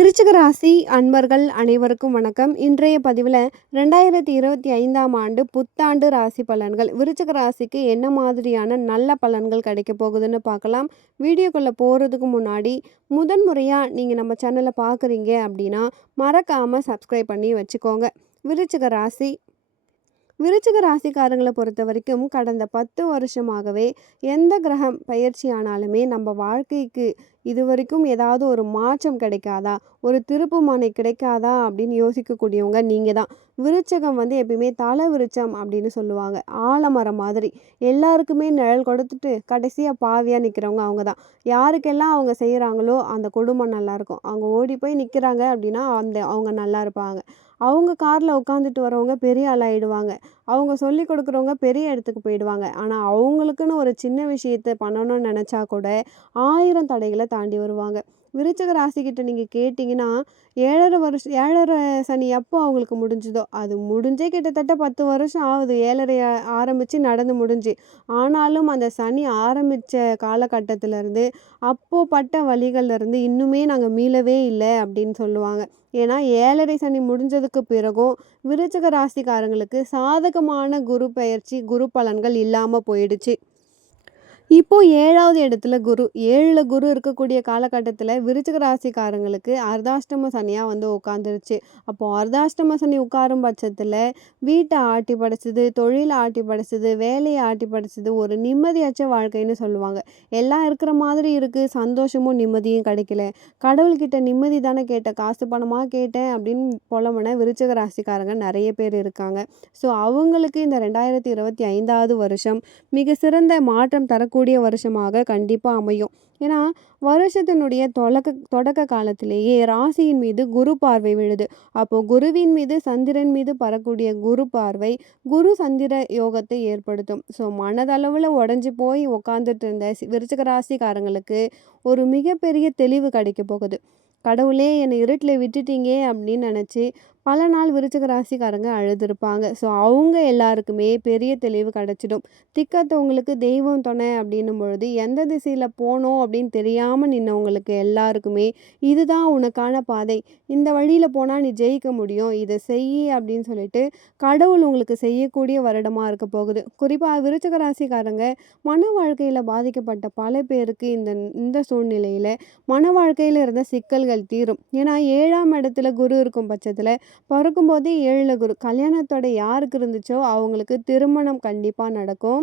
விருச்சிக ராசி அன்பர்கள் அனைவருக்கும் வணக்கம். இன்றைய பதிவில் ரெண்டாயிரத்தி இருபத்தி ஐந்தாம் ஆண்டு புத்தாண்டு ராசி பலன்கள். விருச்சிக ராசிக்கு என்ன மாதிரியான நல்ல பலன்கள் கிடைக்க போகுதுன்னு பார்க்கலாம். வீடியோக்குள்ளே போகிறதுக்கு முன்னாடி முதன் முறையாக நீங்கள் நம்ம சேனலை பார்க்குறீங்க அப்படின்னா மறக்காமல் சப்ஸ்கிரைப் பண்ணி வச்சுக்கோங்க. விருச்சிக ராசி. விருச்சிக ராசிக்காரங்களை பொறுத்த வரைக்கும் கடந்த பத்து வருஷமாகவே எந்த கிரகம் பயிற்சி ஆனாலுமே நம்ம வாழ்க்கைக்கு இது வரைக்கும் ஏதாவது ஒரு மாற்றம் கிடைக்காதா? ஒரு திருப்பு மனை கிடைக்காதா? அப்படின்னு யோசிக்கக்கூடியவங்க நீங்கள் தான். விருச்சகம் வந்து எப்பயுமே தலை விருச்சம் அப்படின்னு சொல்லுவாங்க. ஆலமரம் மாதிரி. எல்லாருக்குமே நிழல் கொடுத்துட்டு கடைசியாக பாவியாக நிற்கிறவங்க அவங்க தான். யாருக்கெல்லாம் அவங்க செய்கிறாங்களோ அந்த குடும்பம் நல்லாயிருக்கும் அவங்க ஓடி போய் நிற்கிறாங்க அப்படின்னா அந்த அவங்க நல்லா இருப்பாங்க. அவங்க காரில் உட்காந்துட்டு வரவங்க பெரிய ஆளாயிடுவாங்க. அவங்க சொல்லி கொடுக்குறவங்க பெரிய இடத்துக்கு போயிடுவாங்க. ஆனால் அவங்களுக்குன்னு ஒரு சின்ன விஷயத்த பண்ணணும்னு நினச்சா கூட ஆயிரம் தடைகளை தாண்டி வருவாங்க. விருச்சக ராசிக்கிட்ட நீங்கள் கேட்டிங்கன்னா ஏழரை வருஷம் ஏழரை சனி எப்போ அவங்களுக்கு முடிஞ்சுதோ அது முடிஞ்சே கிட்டத்தட்ட பத்து வருஷம் ஆகுது. ஏழரை ஆரம்பித்து நடந்து முடிஞ்சு. ஆனாலும் அந்த சனி ஆரம்பித்த காலகட்டத்திலேருந்து அப்போது பட்ட வழிகள்லேருந்து இன்னுமே நாங்கள் மீளவே இல்லை அப்படின்னு சொல்லுவாங்க. ஏன்னா ஏழரை சனி முடிஞ்சதுக்கு பிறகும் விருச்சக ராசிக்காரங்களுக்கு சாதகமான குரு பெயர்ச்சி குரு பலன்கள் இல்லாமல் போயிடுச்சு. இப்போ ஏழாவது இடத்துல குரு ஏழில் குரு இருக்கக்கூடிய காலகட்டத்தில் விருச்சிக ராசிக்காரங்களுக்கு அர்தாஷ்டம சனியாக வந்து உட்காந்துருச்சு அப்போது அர்தாஷ்டம சனி உட்காரும் பட்சத்தில் வீட்டை ஆட்டி படைச்சது தொழிலை ஆட்டி படைச்சது வேலையை ஆட்டி படைச்சது ஒரு நிம்மதியாச்ச வாழ்க்கைன்னு சொல்லுவாங்க. எல்லாம் இருக்கிற மாதிரி இருக்குது சந்தோஷமும் நிம்மதியும் கிடைக்கல. கடவுள்கிட்ட நிம்மதி தானே கேட்டேன் காசு பணமாக கேட்டேன் அப்படின்னு புலம்புன விருச்சிக ராசிக்காரங்க நிறைய பேர் இருக்காங்க. ஸோ அவங்களுக்கு இந்த ரெண்டாயிரத்தி இருபத்தி ஐந்தாவது வருஷம் மிக சிறந்த மாற்றம் தரக்கூடிய கூடிய வருஷமாக கண்டிப்பாக அமையும். ஏன்னா வருஷத்தினுடைய தொடக்க தொடக்க காலத்திலேயே ராசியின் மீது குரு பார்வை விழுது. அப்போது குருவின் மீது சந்திரன் மீது பரக்கூடிய குரு பார்வை குரு சந்திர யோகத்தை ஏற்படுத்தும். ஸோ மனதளவில் உடஞ்சி போய் உக்காந்துட்டு இருந்த விருச்சிக ராசிக்காரங்களுக்கு ஒரு மிகப்பெரிய தெளிவு கிடைக்க போகுது. கடவுளே என்னை இருட்டில் விட்டுட்டீங்க அப்படின்னு நினச்சி பல நாள் விருச்சிக ராசிக்காரங்க அழுதுருப்பாங்க. ஸோ அவங்க எல்லாருக்குமே பெரிய தெளிவு கிடச்சிடும். திக்கத்தவங்களுக்கு தெய்வம் துணை அப்படின்னும் பொழுது எந்த திசையில் போனோம் அப்படின்னு தெரியாமல் நின்னவங்களுக்கு எல்லாருக்குமே இதுதான் உனக்கான பாதை. இந்த வழியில் போனால் நீ ஜெயிக்க முடியும். இதை செய் அப்படின்னு சொல்லிட்டு கடவுள் உங்களுக்கு செய்யக்கூடிய வருடமாக இருக்க போகுது. குறிப்பாக விருச்சிக ராசிக்காரங்க மன வாழ்க்கையில் பாதிக்கப்பட்ட பல பேருக்கு இந்த இந்த சூழ்நிலையில் மன வாழ்க்கையில் இருந்த சிக்கல்கள் தீரும். ஏன்னா ஏழாம் இடத்துல குரு இருக்கும் பட்சத்தில் பிறக்கும்போதே ஏழில் குரு. கல்யாணத்தோட யாருக்கு இருந்துச்சோ அவங்களுக்கு திருமணம் கண்டிப்பாக நடக்கும்.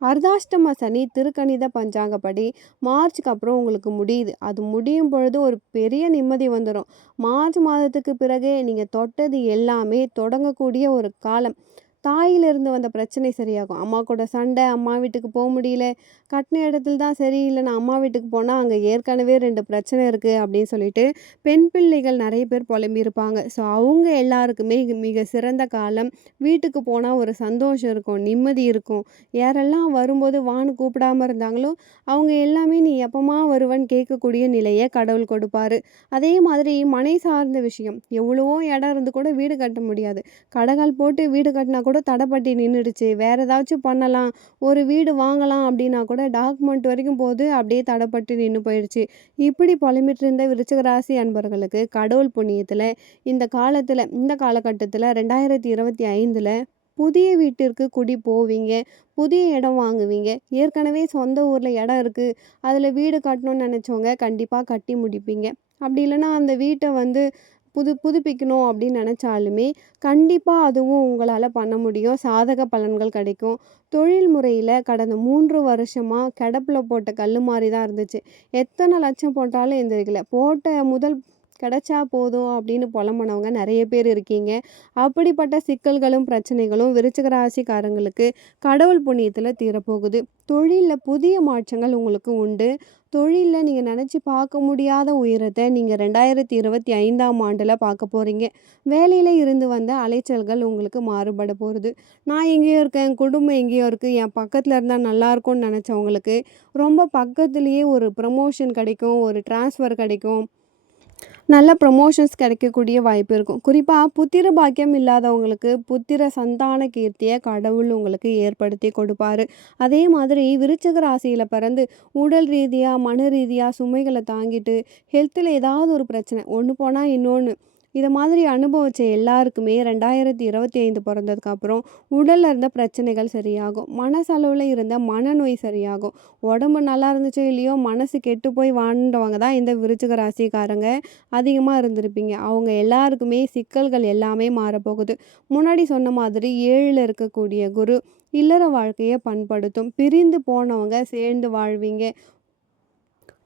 அர்தாஷ்டம சனி திருக்கணித பஞ்சாங்கப்படி மார்ச்சுக்கு அப்புறம் உங்களுக்கு முடியுது. அது முடியும் பொழுது ஒரு பெரிய நிம்மதி வந்துடும் மார்ச் மாதத்துக்கு பிறகே நீங்கள் தொட்டது எல்லாமே தொடங்கக்கூடிய ஒரு காலம். தாயிலிருந்து வந்த பிரச்சனை சரியாகும். அம்மா கூட சண்டை அம்மா வீட்டுக்கு போக முடியல. கட்டின இடத்துல தான் சரியில்லை நான் அம்மா வீட்டுக்கு போனால் அங்கே ஏற்கனவே ரெண்டு பிரச்சனை இருக்குது அப்படின்னு சொல்லிட்டு பெண் பிள்ளைகள் நிறைய பேர் புலம்பியிருப்பாங்க ஸோ அவங்க எல்லாருக்குமே மிக சிறந்த காலம். வீட்டுக்கு போனால் ஒரு சந்தோஷம் இருக்கும் நிம்மதி இருக்கும். யாரெல்லாம் வரும்போது வான்னு கூப்பிடாம இருந்தாங்களோ அவங்க எல்லாமே நீ எப்பமா வருவன் கேட்கக்கூடிய நிலையை கடவுள் கொடுப்பாரு. அதே மாதிரி மனை சார்ந்த விஷயம். எவ்வளவோ இடம் இருந்து கூட வீடு கட்ட முடியாது. கடகால் போட்டு வீடு கட்டினா கூட கூட தடைப்பட்டு நின்றுடுச்சு வேறு ஏதாச்சும் பண்ணலாம். ஒரு வீடு வாங்கலாம் அப்படின்னா கூட டாக்குமெண்ட் வரைக்கும் போது அப்படியே தடைப்பட்டு நின்று போயிடுச்சு. இப்படி புலம்பிட்டு இருந்த விருச்சகராசி அன்பர்களுக்கு கடவுள் புண்ணியத்தில் இந்த காலத்தில் இந்த காலகட்டத்தில் ரெண்டாயிரத்தி இருபத்தி ஐந்தில் புதிய வீட்டிற்கு குடி போவீங்க. புதிய இடம் வாங்குவீங்க. ஏற்கனவே சொந்த ஊரில் இடம் இருக்குது அதில் வீடு கட்டணும்னு நினச்சவங்க கண்டிப்பாக கட்டி முடிப்பீங்க. அப்படி இல்லைன்னா அந்த வீட்டை வந்து புது புதுப்பிக்கணும் அப்படின்னு நினச்சாலுமே கண்டிப்பாக அதுவும் உங்களால் பண்ண முடியும். சாதக பலன்கள் கிடைக்கும். தொழில் முறையில் கடந்த மூன்று வருஷமாக கிடப்பில் போட்ட கல் மாதிரி தான் இருந்துச்சு. எத்தனை லட்சம் போட்டாலும் எந்திரிக்கல. போட்ட முதல் கிடைச்சா போதும் அப்படின்னு புலம்புனவங்க நிறைய பேர் இருக்கீங்க. அப்படிப்பட்ட சிக்கல்களும் பிரச்சனைகளும் விருச்சிக ராசிக்காரங்களுக்கு கடவுள் புண்ணியத்தில் தீரப்போகுது. தொழிலில் புதிய மாற்றங்கள் உங்களுக்கு உண்டு. தொழிலில் நீங்கள் நினச்சி பார்க்க முடியாத உயரத்தை நீங்கள் ரெண்டாயிரத்தி இருபத்தி ஐந்தாம் ஆண்டில் பார்க்க போகிறீங்க வேலையில் இருந்து வந்த அலைச்சல்கள் உங்களுக்கு மாறுபட போகிறது நான் எங்கேயோ இருக்கேன் குடும்பம் எங்கேயோ இருக்குது என் பக்கத்தில் இருந்தால் நல்லாயிருக்கும்னு நினச்சவங்களுக்கு ரொம்ப பக்கத்துலேயே ஒரு ப்ரமோஷன் கிடைக்கும் ஒரு டிரான்ஸ்ஃபர் கிடைக்கும். நல்ல ப்ரமோஷன்ஸ் கிடைக்கக்கூடிய வாய்ப்பு இருக்கும். குறிப்பாக புத்திர பாக்கியம் இல்லாதவங்களுக்கு புத்திர சந்தான கீர்த்தியை கடவுள் உங்களுக்கு ஏற்படுத்தி கொடுப்பாரு. அதே மாதிரி விருச்சக ராசியில் பிறந்து உடல் ரீதியாக மன ரீதியாக சுமைகளை தாங்கிட்டு ஹெல்த்தில் ஏதாவது ஒரு பிரச்சனை ஒன்று போனால் இன்னொன்று இதை மாதிரி அனுபவிச்ச எல்லாருக்குமே ரெண்டாயிரத்தி இருபத்தி ஐந்து பிறந்ததுக்கப்புறம் உடலில் இருந்த பிரச்சனைகள் சரியாகும். மனசளவில் இருந்த மனநோய் சரியாகும். உடம்பு நல்லா இருந்துச்சோ இல்லையோ மனசு கெட்டு போய் வாழ்ந்தவங்க தான் இந்த விருச்சிக ராசிக்காரங்க அதிகமாக இருந்திருப்பீங்க. அவங்க எல்லாருக்குமே சிக்கல்கள் எல்லாமே மாறப்போகுது. முன்னாடி சொன்ன மாதிரி ஏழில் இருக்கக்கூடிய குரு இல்லற வாழ்க்கையை பண்படுத்தும். பிரிந்து போனவங்க சேர்ந்து வாழ்வீங்க.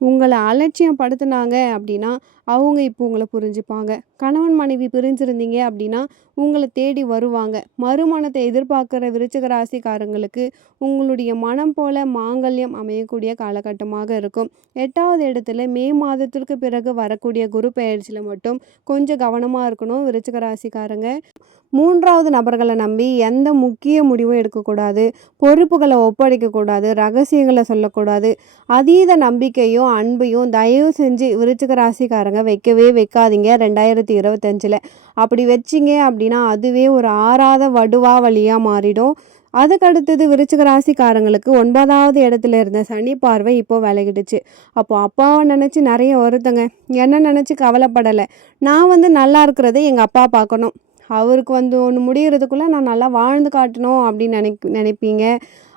உங்களை அலட்சியம் படுத்துனாங்க அப்படின்னா, அவங்க இப்போ உங்களை புரிஞ்சுப்பாங்க. கணவன் மனைவி பிரிஞ்சிருந்தீங்க அப்படின்னா, உங்களை தேடி வருவாங்க. மறுமணத்தை எதிர்பார்க்குற விருச்சிக ராசிக்காரங்களுக்கு உங்களுடைய மனம் போல மாங்கல்யம் அமையக்கூடிய காலகட்டமாக இருக்கும். எட்டாவது இடத்துல மே மாதத்திற்கு பிறகு வரக்கூடிய குரு பயிற்சியில் மட்டும் கொஞ்சம் கவனமாக இருக்கணும் விருச்சிக ராசிக்காரங்க. மூன்றாவது நபர்களை நம்பி எந்த முக்கிய முடிவும் எடுக்கக்கூடாது. பொறுப்புகளை ஒப்படைக்கக்கூடாது. ரகசியங்களை சொல்லக்கூடாது. அதீத நம்பிக்கையும், அன்பையும் தயவு செஞ்சு விருச்சிக ராசிக்காரங்க வைக்கவே வைக்காதீங்க 2025ல. அப்படி வச்சீங்க அப்படின்னா, அதுவே ஒரு ஆறாத வடுவா வழியாக மாறிடும். அதுக்கடுத்தது விருச்சிக ராசிக்காரங்களுக்கு ஒன்பதாவது இடத்துல இருந்த சனி பார்வை இப்போ விலகிடுச்சு. அப்போ அப்பாவை நினச்சி நிறைய வருத்தங்க. என்ன நினச்சி கவலைப்படலை நான் வந்து நல்லா இருக்கிறத எங்கள் அப்பா பார்க்கணும். அவருக்கு வந்து ஒன்று முடிகிறதுக்குள்ளே நான் நல்லா வாழ்ந்து காட்டணும் அப்படின்னு நினைக் நினைப்பீங்க.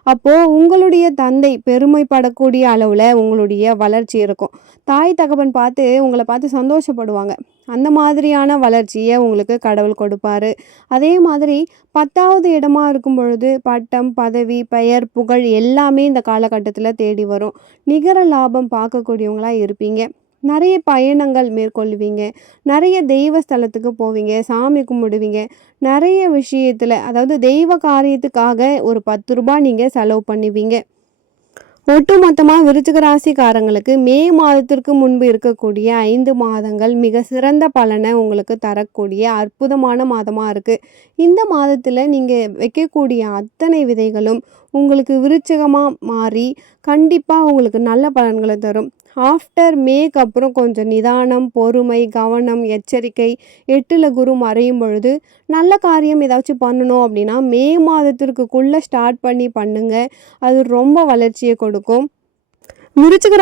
அப்போது உங்களுடைய தந்தை பெருமைப்படக்கூடிய அளவில் உங்களுடைய வளர்ச்சி இருக்கும். தாய் தகப்பன் பார்த்து உங்களை பார்த்து சந்தோஷப்படுவாங்க. அந்த மாதிரியான வளர்ச்சியை உங்களுக்கு கடவுள் கொடுப்பாரு. அதே மாதிரி 10வது இடமா இருக்கும் பொழுது பட்டம், பதவி, பெயர், புகழ் எல்லாமே இந்த காலகட்டத்தில் தேடி வரும். நிகர லாபம் பார்க்கக்கூடியவங்களாக இருப்பீங்க. நிறைய பயணங்கள் மேற்கொள்வீங்க. நிறைய தெய்வ ஸ்தலத்துக்கு போவீங்க. சாமி கும்பிடுவீங்க. நிறைய விஷயத்தில் அதாவது தெய்வ காரியத்துக்காக ஒரு பத்து ரூபாய் நீங்கள் செலவு பண்ணுவீங்க. ஒட்டுமொத்தமாக விருச்சிக ராசிக்காரங்களுக்கு மே மாதத்திற்கு முன்பு இருக்கக்கூடிய ஐந்து மாதங்கள் மிக சிறந்த பலனை உங்களுக்கு தரக்கூடிய அற்புதமான மாதமாக இருக்குது இந்த மாதத்தில் நீங்கள் வைக்கக்கூடிய அத்தனை விதைகளும் உங்களுக்கு விருச்சிகமாக மாறி கண்டிப்பாக உங்களுக்கு நல்ல பலன்களை தரும். ஆஃப்டர் மேக்கு அப்புறம் கொஞ்சம் நிதானம், பொறுமை, கவனம், எச்சரிக்கை எட்டில் குரு மறையும் பொழுது நல்ல காரியம் ஏதாச்சும் பண்ணணும் அப்படின்னா, மே மாதத்திற்குள்ளே ஸ்டார்ட் பண்ணி பண்ணுங்கள் அது ரொம்ப வளர்ச்சியை கொடுக்கும். விருச்சிக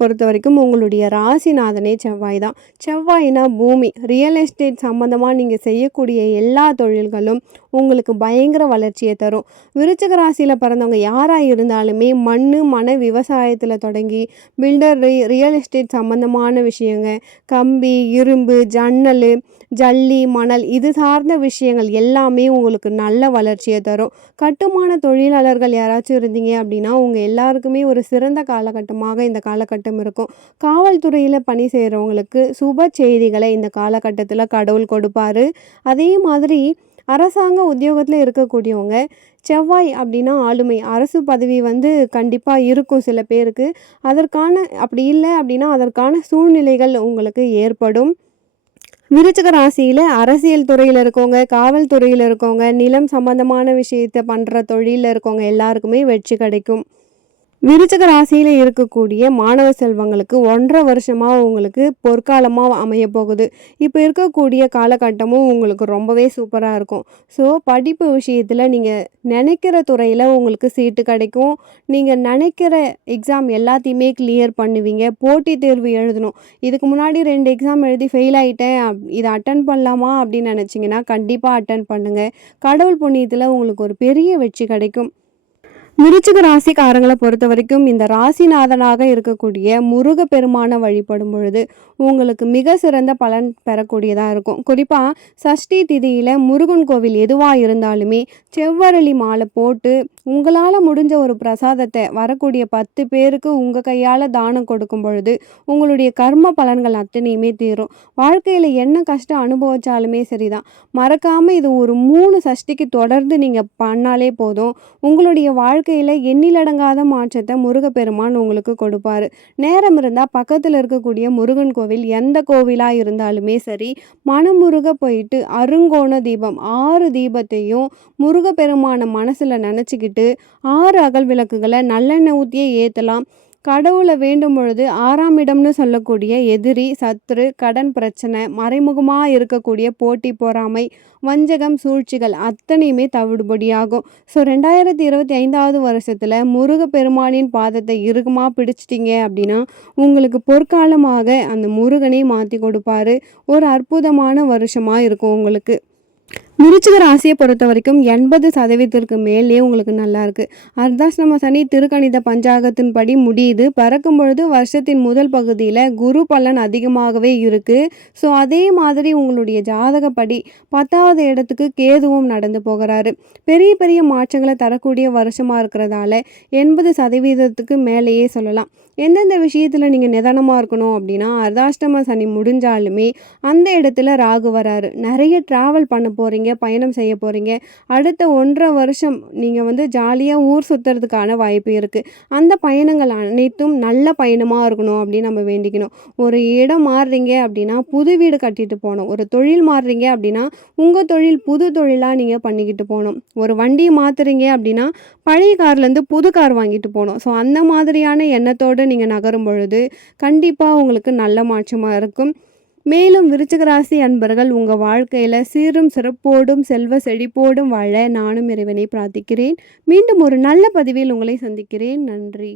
பொறுத்த வரைக்கும் உங்களுடைய ராசிநாதனே செவ்வாய் தான். செவ்வாய்னா பூமி. ரியல் எஸ்டேட் சம்மந்தமாக நீங்கள் செய்யக்கூடிய எல்லா தொழில்களும் உங்களுக்கு பயங்கர வளர்ச்சியை தரும். விருச்சிக ராசியில் பிறந்தவங்க யாராக இருந்தாலுமே மண் மன விவசாயத்தில் தொடங்கி பில்டர், ரியல் எஸ்டேட் சம்மந்தமான விஷயங்க, கம்பி, இரும்பு, ஜன்னல் ஜல்லி, மணல் இது சார்ந்த விஷயங்கள் எல்லாமே உங்களுக்கு நல்ல வளர்ச்சியை தரும். கட்டுமான தொழிலாளர்கள் யாராச்சும் இருந்தீங்க அப்படின்னா, உங்கள் எல்லாருக்குமே ஒரு சிறந்த காலகட்டமாக இந்த காலகட்டம் இருக்கும். காவல்துறையில் பணி செய்கிறவங்களுக்கு சுப செய்திகளை இந்த காலகட்டத்தில் கடவுள் கொடுப்பாரு. அதே மாதிரி அரசாங்க உத்தியோகத்தில் இருக்கக்கூடியவங்க செவ்வாய் அப்படின்னா ஆளுமை. அரசு பதவி வந்து கண்டிப்பாக இருக்கும் சில பேருக்கு. அதற்கான அப்படி இல்லை அப்படின்னா, அதற்கான சூழ்நிலைகள் உங்களுக்கு ஏற்படும். விருச்சிக ராசியில் அரசியல் துறையில் இருக்கவங்க, காவல்துறையில் இருக்கவங்க, நிலம் சம்மந்தமான விஷயத்தை பண்ணுற தொழிலில் இருக்கவங்க எல்லாருக்குமே வெற்றி கிடைக்கும். விருச்சக ராசியில் இருக்கக்கூடிய மாணவ செல்வங்களுக்கு ஒன்றரை வருஷமாக உங்களுக்கு பொற்காலமாக அமைய போகுது. இப்போ இருக்கக்கூடிய காலகட்டமும் உங்களுக்கு ரொம்பவே சூப்பராக இருக்கும். ஸோ படிப்பு விஷயத்தில் நீங்கள் நினைக்கிற துறையில் உங்களுக்கு சீட்டு கிடைக்கும். நீங்கள் நினைக்கிற எக்ஸாம் எல்லாத்தையுமே கிளியர் பண்ணுவீங்க. போட்டித் தேர்வு எழுதணும். இதுக்கு முன்னாடி ரெண்டு எக்ஸாம் எழுதி ஃபெயில் ஆகிட்டேன் இதை அட்டன் பண்ணலாமா அப்படின்னு நினச்சிங்கன்னா கண்டிப்பாக அட்டன் பண்ணுங்கள் கடவுள் புண்ணியத்தில் உங்களுக்கு ஒரு பெரிய வெற்றி கிடைக்கும். விருச்சிக பொறுத்த வரைக்கும் இந்த ராசிநாதனாக இருக்கக்கூடிய முருக பெருமானை வழிபடும் பொழுது உங்களுக்கு மிக சிறந்த பலன் பெறக்கூடியதாக இருக்கும். குறிப்பாக சஷ்டி திதியில் முருகன் கோவில் எதுவாக இருந்தாலுமே செவ்வரளி மாலை போட்டு உங்களால் முடிஞ்ச ஒரு பிரசாதத்தை வரக்கூடிய 10 பேருக்கு உங்கள் கையால் தானம் கொடுக்கும் பொழுது, உங்களுடைய கர்ம பலன்கள் அத்தனையுமே தீரும். வாழ்க்கையில் என்ன கஷ்டம் அனுபவிச்சாலுமே சரிதான். மறக்காமல் இது ஒரு மூணு சஷ்டிக்கு தொடர்ந்து நீங்கள் பண்ணாலே போதும். உங்களுடைய வாழ்க்கை வாழ்க்கையில் எண்ணிலடங்காத மாற்றத்தை முருகப்பெருமான் உங்களுக்கு கொடுப்பாரு. நேரம் இருந்தால் பக்கத்தில் இருக்கக்கூடிய முருகன் கோவில் எந்த கோவிலாக இருந்தாலுமே சரி, மனமுருக போயிட்டு அருங்கோண தீபம் ஆறு தீபத்தையும் முருகப்பெருமான மனசில் நினச்சிக்கிட்டு ஆறு அகல் விளக்குகளை நல்லெண்ணெய் ஊற்றியே ஏற்றலாம் கடவுளை வேண்டும் பொழுது ஆறாம் இடம்னு சொல்லக்கூடிய எதிரி சத்துரு கடன் பிரச்சனை மறைமுகமாக இருக்கக்கூடிய போட்டி பொறாமை வஞ்சகம் சூழ்ச்சிகள் அத்தனையுமே தவிடுபடியாகும். ஸோ ரெண்டாயிரத்தி இருபத்தி ஐந்தாவது வருஷத்தில் முருக பெருமாளின் பாதத்தை இறுகமாக பிடிச்சிட்டிங்க அப்படின்னா உங்களுக்கு பொற்காலமாக அந்த முருகனை மாற்றி கொடுப்பாரு. ஒரு அற்புதமான வருஷமாக இருக்கும் உங்களுக்கு. விருச்சிக ராசியை பொறுத்த வரைக்கும் எண்பது சதவீதத்திற்கு மேலே உங்களுக்கு நல்லா இருக்கு. அர்த்தாசிரம சனி திருக்கணித பஞ்சாங்கத்தின்படி முடியுது. பறக்கும் பொழுது வருஷத்தின் முதல் பகுதியில் குரு பலன் அதிகமாகவே இருக்கு. ஸோ அதே மாதிரி உங்களுடைய ஜாதகப்படி பத்தாவது இடத்துக்கு கேதுவும் நடந்து போகிறாரு. பெரிய பெரிய மாற்றங்களை தரக்கூடிய வருஷமாக இருக்கிறதால எண்பது சதவீதத்துக்கு மேலேயே சொல்லலாம். எந்தெந்த விஷயத்தில் நீங்கள் நிதானமாக இருக்கணும் அப்படின்னா அர்த்தாஷ்டம சனி முடிஞ்சாலுமே அந்த இடத்துல ராகு வராரு. நிறைய ட்ராவல் பண்ண போகிறீங்க பயணம் செய்ய போகிறீங்க அடுத்த ஒன்றரை வருஷம் நீங்கள் வந்து ஜாலியாக ஊர் சுற்றுறதுக்கான வாய்ப்பு இருக்குது அந்த பயணங்கள் அனைத்தும் நல்ல பயணமாக இருக்கணும் அப்படின்னு நம்ம வேண்டிக்கணும். ஒரு இடம் மாறுறீங்க அப்படின்னா புது வீடு கட்டிட்டு போகணும். ஒரு தொழில் மாறுறீங்க அப்படின்னா உங்கள் தொழில் புது தொழிலாக நீங்கள் பண்ணிக்கிட்டு போகணும். ஒரு வண்டி மாற்றுறீங்க அப்படின்னா பழைய கார்லேருந்து புது கார் வாங்கிட்டு போகணும். ஸோ அந்த மாதிரியான எண்ணத்தோடு நீங்கள் நகரும் பொழுது கண்டிப்பாக உங்களுக்கு நல்ல மாற்றமாக இருக்கும். மேலும் விருச்சகராசி அன்பர்கள் உங்கள் வாழ்க்கையில் சீரும் சிறப்போடும் செல்வ செழிப்போடும் வாழ நானும் இறைவனை பிரார்த்திக்கிறேன். மீண்டும் ஒரு நல்ல பதிவில் உங்களை சந்திக்கிறேன். நன்றி.